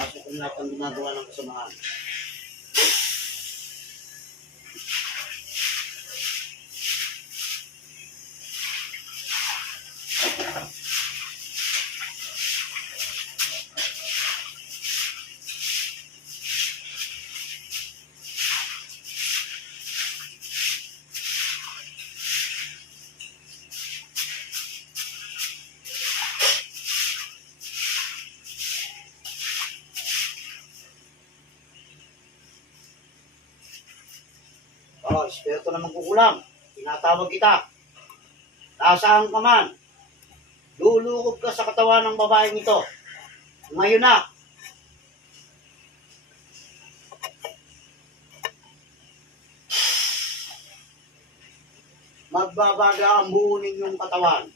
Pasok ang lahat ng ginagawa ng kasamahan. Oh, espiritu na magkukulam. Tinatawag kita. Nasaan ka man? Lulukob ka sa katawan ng babaeng ito. Ngayon na. Magbabaga ang buo ninyong katawan.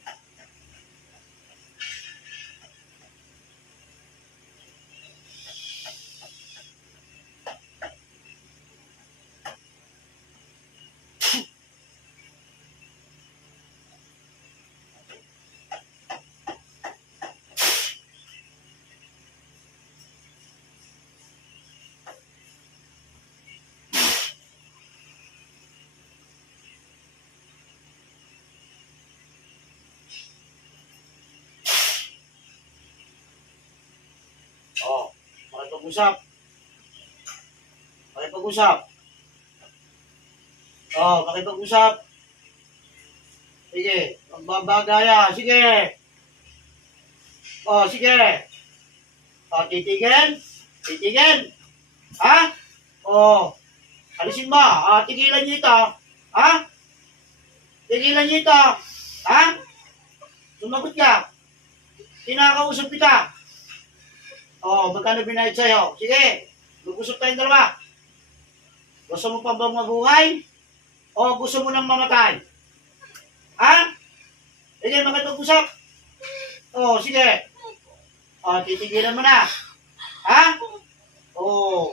Oh, makipag-usap. Makipag-usap. Oh, makipag-usap. Sige, magbabagaya. Sige. Oh, sige. Oh, titigil. Titigil. Ha? Oh, alisin mo. Tigilan niyo ito. Ha? Tigilan niyo ito. Ha? Sumagot ka. Kinakausap kita. Oh, magkano binayad sa'yo? Sige, mag-usap tayong dalawa. Gusto mo pa bang mabuhay? O gusto mo nang mamatay? Ha? Sige, makipag-usap. Oh, sige. Oh, titigilan mo na. Ha? Oh,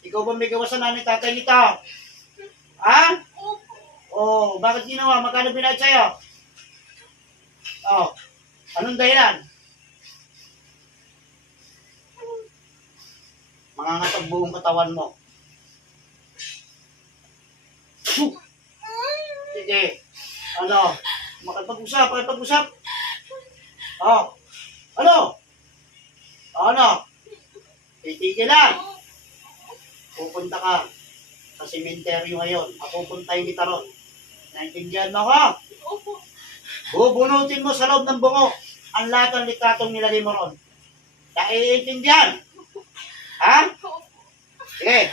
ikaw ba may gawasan namin tatay nito? Ha? Oh, bakit ginawa? Magkano binayad sa'yo? Oh, anong dahilan? Mangangatag buong katawan mo. Sige. Ano? Makipag-usap, makipag-usap. Oh. Ano? Ano? Titigilan. Pupunta ka sa sementeryo ngayon. Mapupuntahin kita ron. Naintindihan mo ko? Opo. Bubunutin mo sa loob ng bungo ang lahat ng likatong nilagay mo ron. Naiintindihan? Ha? Sige.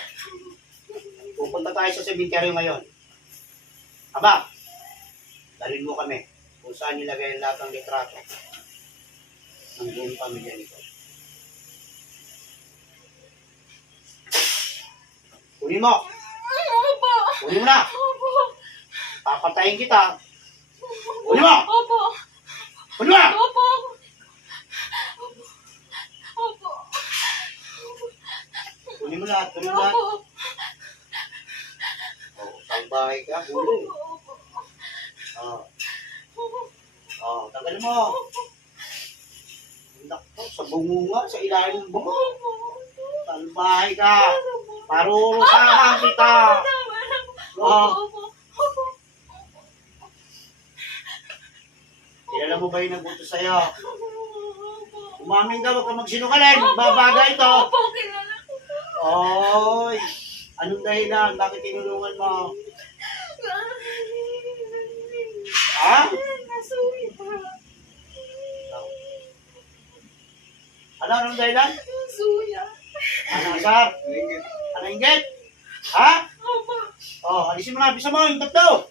Pupunta tayo sa sementeryo ngayon. Aba, dalhin mo kami kung saan nilagay ang lahat ng litrato ng buong pamilya nito. Kunin mo. Opo. Kunin mo na. Opo. Papatayin kita. Kunin mo. Opo. Kunin mo. Opo. Opo. Kunin mo lahat. Kunin mo lahat. Opo. Oh, salbahe ka. Kunin. Opo. Oh. Oh, tagal mo. Naku, sa bungunga, sa ilalim ng bungo. Salbahe ka. Parurusahan kita. Oh. Kilala mo ba yung nagbuto sa'yo? Umamin ka, huwag ka magsinungaling. Babaga ito. Opo, kilala ko. Oy, anong dahilan? Bakit tinulungan mo? Ha? Nasuwi pa. Anong dahilan? Nasuya. Ano, Asar? Ano, inggit? Ha? Opo. Oh, alisin mo na. Bisa mo, yung tatlo.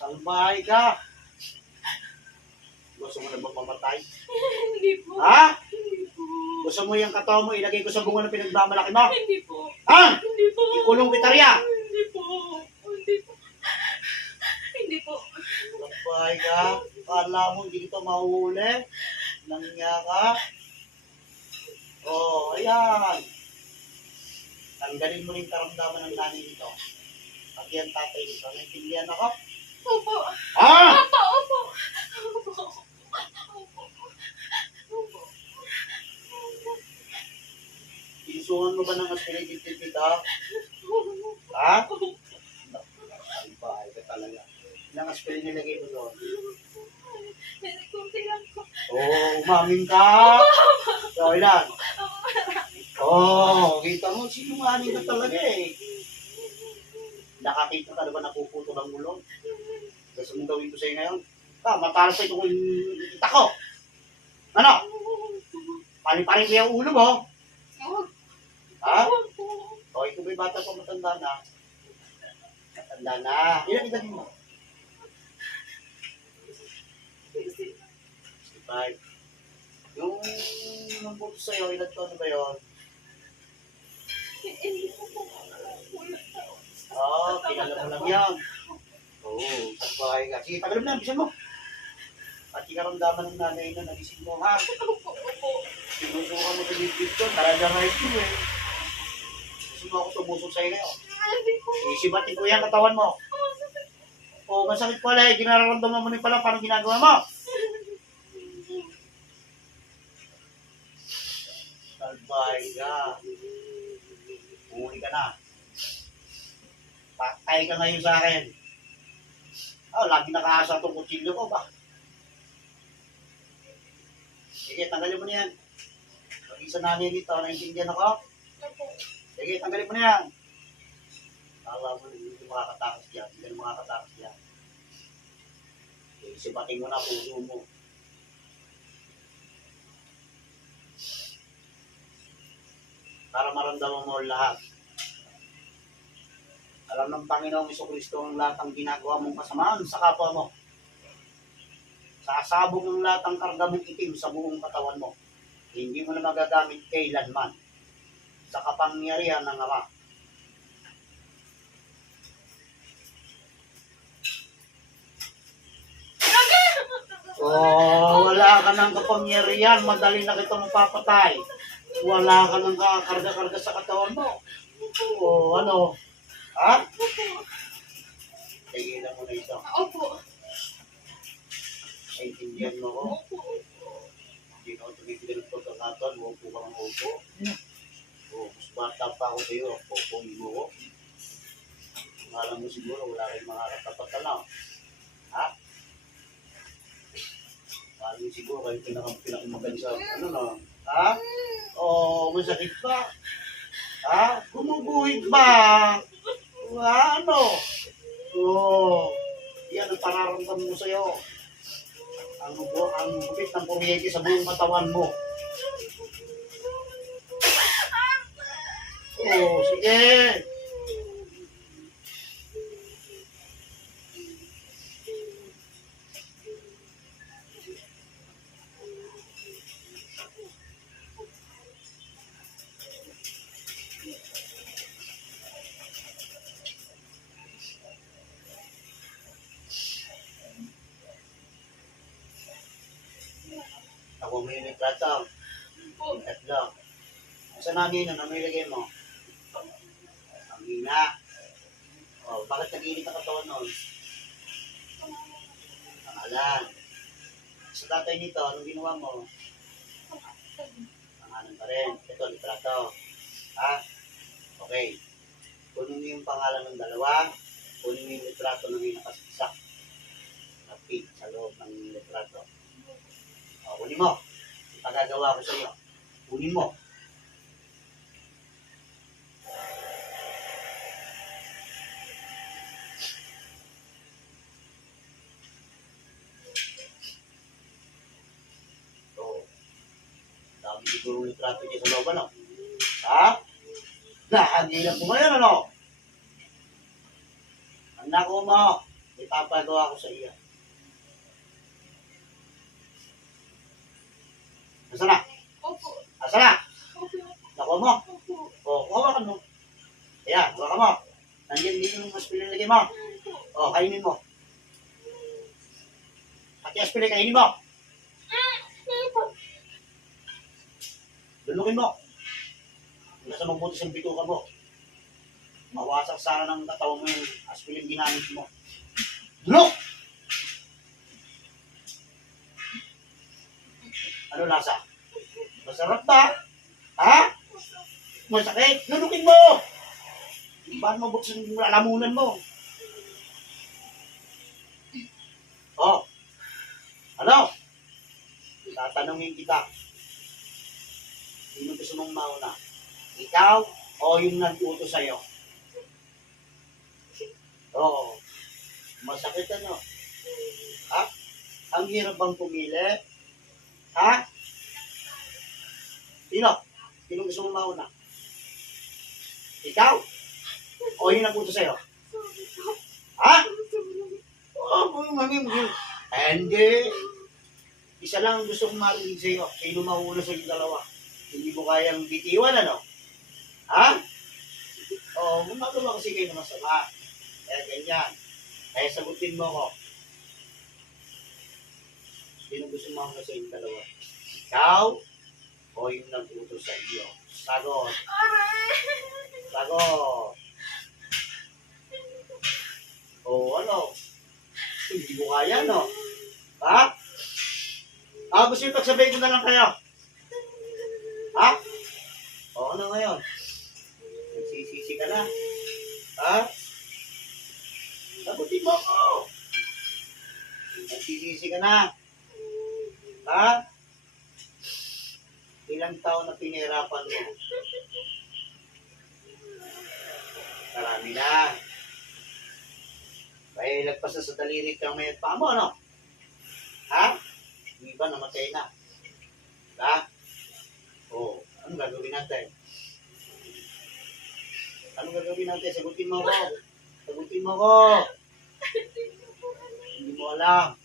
Salbahay ka. Gusto mo na bang mamatay? Hindi po. Ha? Hindi po. Gusto mo yung katawan mo, ilagay ko sa bunga ng pinagmamalaki mo? Hindi po. Ha? Hindi po. Ikulong kita riya. Hindi po. Hindi po. Hindi po. Salbahay ka. Kala mo hindi kita mahuhuli. Nangya ka. Oh, ayan. Tanggalin mo rin karamdaman ng nanay nito. Pati ang tatay nito. Naintindihan ako? Opo. Ha? Opo. Opo. Opo. Opo. Nagustuhan mo ba ng aspirin titipid, ha? Ha? Ay, bahay ka talaga. Ilang aspirin nilagay mo doon? Kunti lang po. Umamin ka. So, ilan? Kita mo, sinungaling ka talaga eh. Nakakita ka na ba napuputo ng ulo? Gusto mong gawin ko sa'yo ngayon? Matalas pa itong kita ko. Ano? Pali-pali ko yung ulo mo. Ha? Ikaw ba'y bata pa matanda na? Matanda na. Ilan edad mo? 65. Yung nagputo sa'yo, ilan taon na ba yun? Hindi ko po. Kilala mo lang yan. Sabay ka. Sige, tagalog na, bisan mo. Pati karamdaman ng nanay na nagising mo, ha? Sinusukan mo sa bibig ko, talaga right ko eh. Gusto mo ako tumusok sa'yo ngayon. Isibatin ko yan katawan mo. Masakit pala eh, ginararamdaman mo rin pala paano ginagawa mo. Sabay ka. Umuwi ka na. Patay ka ngayon sa akin. Lagi nakaasa itong kutsilyo ko ba? Sige, tanggalin mo na yan. Pag-isa namin dito, naintindihan ako? Sige, tanggalin mo na yan. Kala mo, hindi makakatakas yan. Hindi ka makakatakas yan. Sibating mo na puso mo. Para maramdaman mo lahat. Alam ng Panginoong Jesucristo ang lahat ng ginagawa mong kasamaan sa kapwa mo. Sasabog ng lahat ng karga mong itim sa buong katawan mo. Hindi mo na magagamit kailanman sa kapangyarihan ng Ama. Wala ka ng kapangyarihan. Madali na kita mapapatay. Wala ka ng kakarga-karga sa katawan mo. Ano? Ha? Tingin mo na ito. Opo. Naintindihan mo ko? Hindi na ako tumitigil ng pagkakataon. Huwag po kang upo. Mas bata pa ako sa'yo. Pupungin mo ko. Alam mo siguro, wala kayong makakatapat ka na. Ha? Alam mo siguro, kayo pinakamagaling sa ano na. Ha? Masakit pa. Ha? Gumuguhit ba? Ano? Yan ang pararamdam mo sa'yo. Ang kapit ng kuryente sa buong katawan mo. Sige. Ako may nitrata. Tatlo. Saan namin yun? Ano ilagay mo? Ang hina. Bakit nag-init ang katawan nun? Pangalan. Sa tatay nito, anong ginawa mo? Pangalan pa rin. Ito, litrato. Ha? Okay. Kunin mo yung pangalan ng dalawa. Kunin mo yung litrato na may nakasiksak. Napig sa loob ng litrato. Kunin mo. Ipagagawa ko sa iyo. Kunin mo. Dami siguro litrato niya sa loob, ano? Ha? Nahangilan mo ngayon, ano? Ang nako mo, ipapagawa ko sa iyo. Nasaan na? Opo. Nasaan na? Opo. Nakuha mo? Opo. Kuha ka mo. Ayan, kuha ka mo. Nandiyan dito yung aspirin lagay mo. Kainin mo. Pati aspirin, kainin mo. Lunukin mo. Nasa mabuti sa bituka mo. Mawasak sana ng katawan mo yung aspirin ginamit mo. Lunok! Ano lasa? Masarap ba? Ha? Masakit. Lunukin mo. Paano mabuksan yung lalamunan mo? Oh. Ano? Tatanungin kita. Sino gusto mong mauna? Ikaw o yung nag-utos sa'yo? Oo. Masakit ano? Ha? Ang hirap bang pumili? Ha? Sino? Sino gusto mong mauna? Ikaw? O yung nag-utos sa'yo? Ha? Oo, maging. Hindi. Isa lang ang gusto kong marinig sa'yo. Sino mauna sa yung dalawa? Hindi mo kayang bitiwan, ano? Ha? Oo, gumagawa kasi kayo ng masama. Kaya ganyan. Kaya sagutin mo ko. Sino gusto mo mauna sa yung dalawa? Ikaw? O yung nag-utos sa iyo? Sagot. Sagot. O ano? Hindi mo kaya, no? Ha? Gusto yung pagsabihin ko na lang kayo. Ha? O ano ngayon? Nagsisisi ka na. Ha? Sagutin mo ko. Nagsisisi ka na. Ha? Ilang taon na pinahirapan mo? Marami na. Kaya lagpas na sa daliri kang may pa mo, ano? Ha? Yung iba namatay na. Ha? Oo. Anong gagawin natin? Anong gagawin natin? Sagutin mo ko. Sagutin mo ko. Hindi mo alam.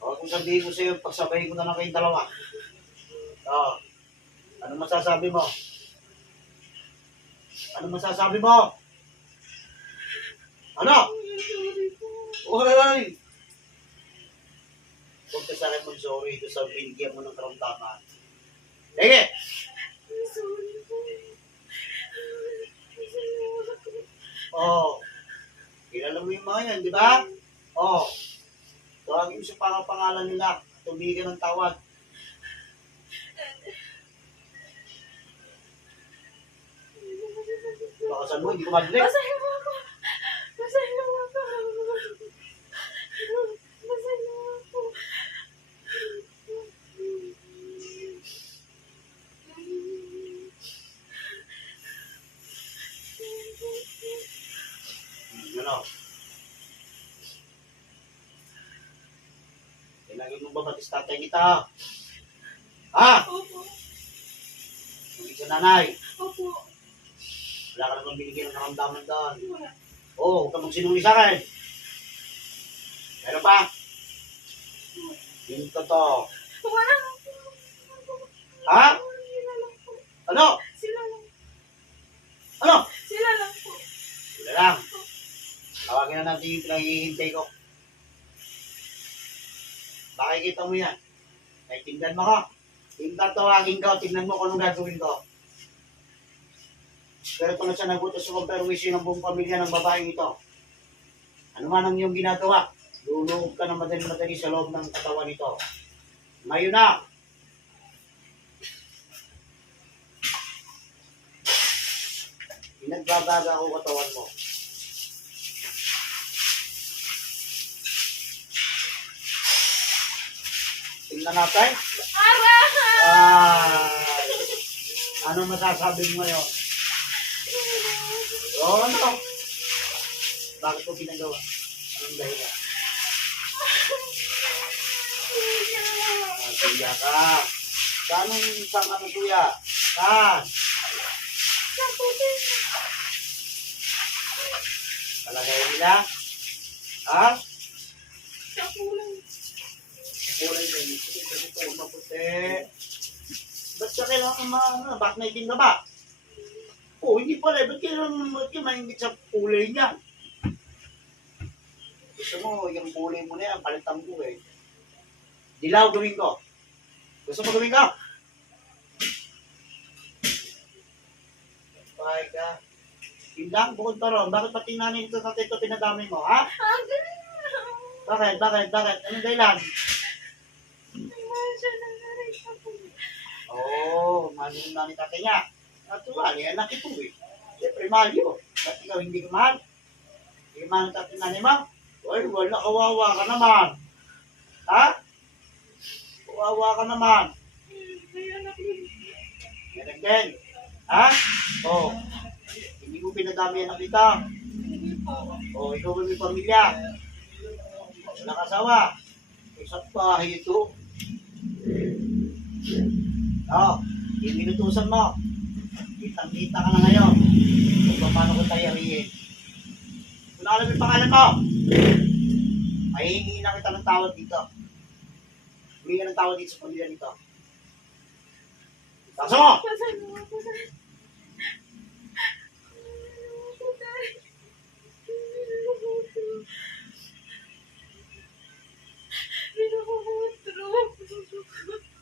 O kung sabihin ko sa'yo, pagsabahin ko na lang kayong dalawa. Oo. Ano masasabi mo? Ano masasabi mo? Ano? Oy! Huwag ka sa akin mag-sorry ito sa binigyan mo ng karamdaman. Sige! Oo. Kilala mo yung mga yan, di ba? Oo. Tawagin mo sa pangalan nila. Tumigil ng tawag. Bakasan mo, hindi ko madinig. Basahin mo ako. Basahin mo ako. Basahin mo ako. Ano? Kailangan mo ba batis tatay kita? Ha? Opo. Hindi sa nanay. Opo. Wala ka naman binigyan ng karamdaman doon. Wala. Oo, huwag ka magsinungi sa akin. Meron pa? Yung totoo. Wala lang po. Ha? Sila lang po. Ano? Sila lang. Ano? Sila lang po. Wala lang. Tawagin na natin yung pinahihintay ko. Makikita mo yan. Ay, tingnan mo ko. Tingnan tawagin ko. Tingnan mo kung anong gagawin ko. Pero ito na siya nagutos sa comperwisyo ng buong pamilya ng babaeng ito. Ano man ang iyong ginagawa, luloob ka ng madali-madali sa loob ng katawan nito. Ngayon na! Pinagbabaga ako katawan mo. Tingnan natin. Ano masasabi mo ngayon? Ano? Bakit ko ginagawa? Anong dahilan? Suya ka. Saan ang isang ano suya? Saan? Palagay nila? Ha? Kulay ba yun? Ito maputi. Ba't siya kailangan bakit naitin ka ba? Oh, hindi pala. Ba't kailangan maingit sa kulay niya? Gusto mo, yung kulay mo na yan, palitan ko eh. Dilaw gawin ko. Gusto mo gawin ko? Bye ka. Yun lang, bukod pa ron. Bakit pati nanin ito natin ito pinadamay mo, ha? Bakit? Anong dahilan? Oo, mahal yung nanin tatay niya. Natural, eh, anak ito eh. Siyempre, mahal yun. Ba't ikaw hindi ka mahal? Hindi ka mahal ng tatang nanay mo? Well, wala, kawawa ka naman. Ha? Kawawa ka naman. May anak din. Yan din. Ha? Oo. Hindi mo pinadami anak kita. Hindi po. Oo, ikaw may pamilya. Wala kasawa. Isang bahay ito. Oo. Iminutusan mo. Kitang-kita ka na ngayon. Kung paano ko tayo riyin. Kung alam yung pangalan mo, mahihingi na kita ng tawad dito. Humingi ka ng tawad dito sa pamilya nito. Takso mo! Pasal mo, pasal.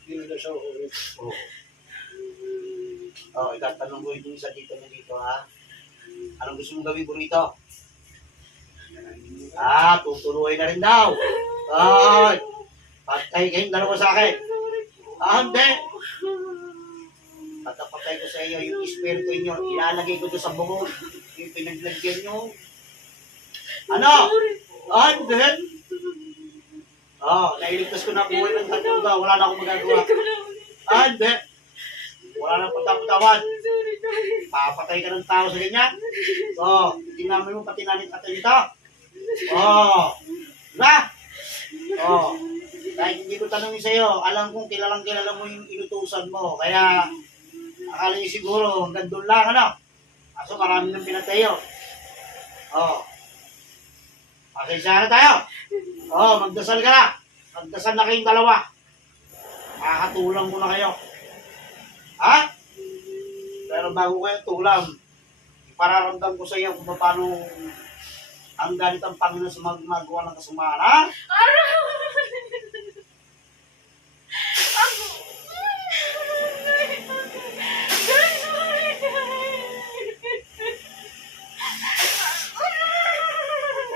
Hindi na siya ulit. Oo. Oo, itatanong ko yung isa dito na dito, ha? Anong gusto mong gawin, burrito? Ah, tutuloy na rin daw. Ay, patay kayong dalawa sa akin. Ah, hindi. Patapatay ko sa iyo yung espiritu inyo. Ilalagay ko doon sa bungo. Yung pinaglagyan nyo. Ano? Ah, hindi. Oh, nailigtas ko na buhay ng tatlong daw. Wala na akong magagawa. Ah, hindi. Wala na patapatawad. Papatay ka ng tao sa ganyan. Oh, tinamay mo pati namin katay dito. Oh, na? Oh, dahil hindi ko tanongin sa iyo, alam kong kilalang kilala mo yung inutusan mo. Kaya, akala niyo siguro hanggang doon lang, ano? Kaso marami nang pinatayo. Oh. Pasensya na tayo. Oh, magdasal ka na. Magdasal na kayong dalawa. Makakatulang ko na kayo. Ha? Pero bago kayo tulang, ipararamdam ko sa iyo kung paano ang galit ang Panginoon sa magawa ng kasamaan, ha?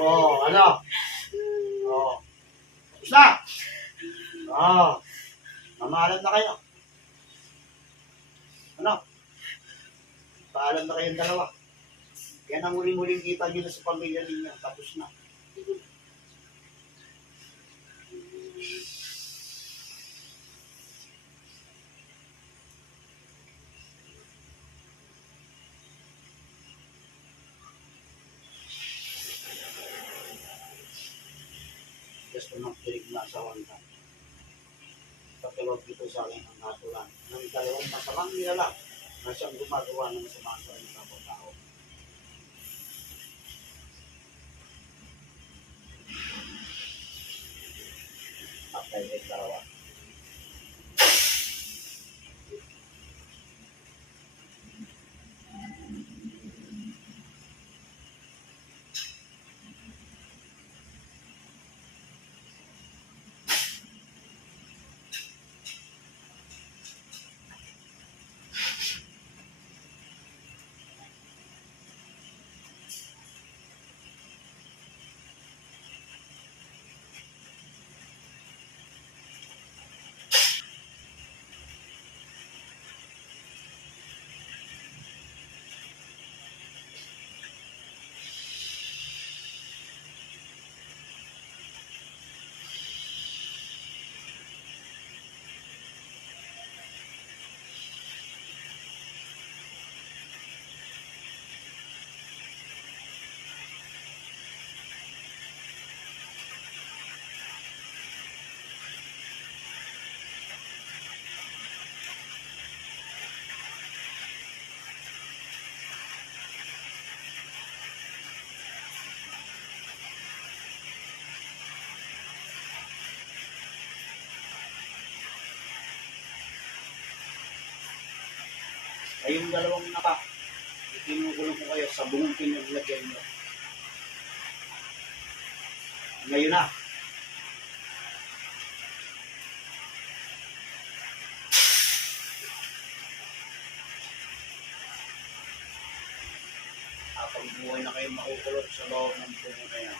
Oh, ano? Oh. Tapos na! Oh. Mamahalan na kayo. Ano? Paalam na kayong dalawa. Yan ang muling-muling kita nyo na sa pamilya ninyo. Tapos na. Gusto nang kilig na asawan ka. Pakiwag dito sa akin ang natulan ng dalawang masamang nilala na siyang gumagawa ng masamang sa inyong kapwa-tao. Patay ay dalawa. Kayong dalawang naka, itinugulong ko kayo sa buong pinaglagyan nyo. Ngayon na. Habang buhay na kayo makukulot sa loob ng puno na yan.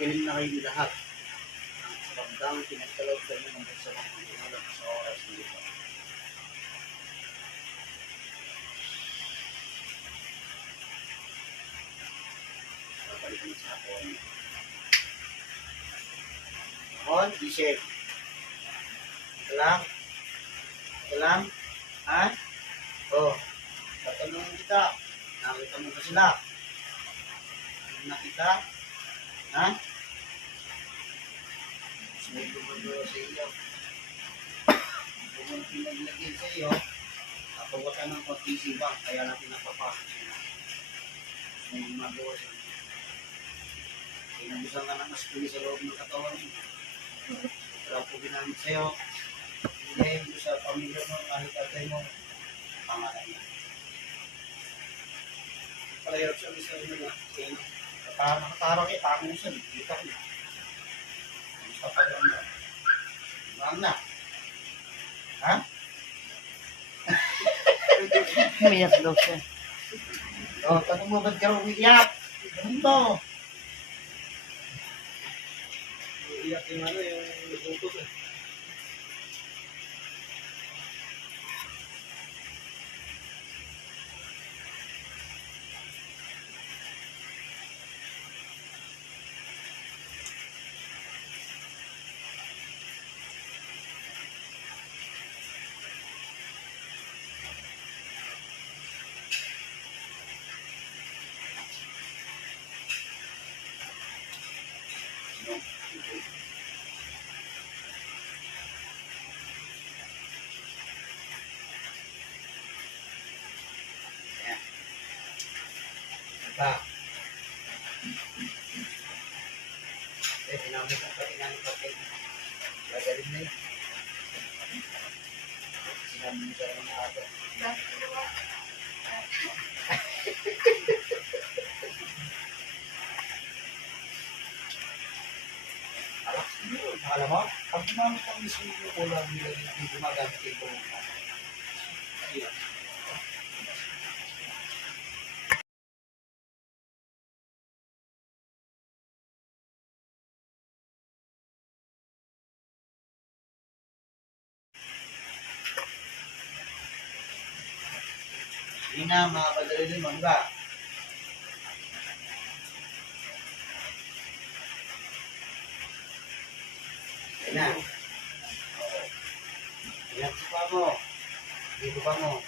Kikiling na kayo lahat. Ang pagdang pinagkalog sa inyo ng sa mga pinulog sa oras dito. Babalikan sa hapon. Hapon, isip. Ito lang. Ito lang. Ha? Oh. Tatanungin kita. Nakita mo ba sila? Ano nakita? Ha? May gumagawa sa iyo. Kung pinaglagay sa iyo, kapawatan ng pagkisibang, kaya natin napapasok sila. May gumagawa sa iyo. Pinagusan ka ng aspuli sa loob ng katawan mo. Wala po ginamit sa iyo. Hindi mo sa pamilya mo, kahit atay mo, pangalan niya. Palayot siya sa iyo na. Nakatarang eh, tango siya. Dito ko. Papalaan na. Bang na. Ha? Umiyak daw siya. O, tanong mo ba't ka umiyak? Ganun to. Umiyak yung ano, yung butos eh. Ba? Eh, tinamit ang patinamit ang kayo. Gagaling na yun. Sinabi mo sa mga ato. Alam mo, pag ginamit ang mismo yung ulam nila yung gumagamit ito. Ayun. Hindi na mga kadalilim, ano ba? Ayun na. Ilan pa mo? Dito pa mo.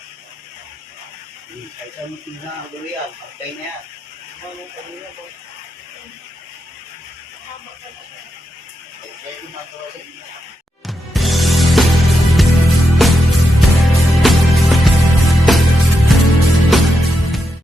Kaysa mo tingnan ang durian, pagkay na yan. Ano pa nila po? Kaysa yung magawa sa inyo.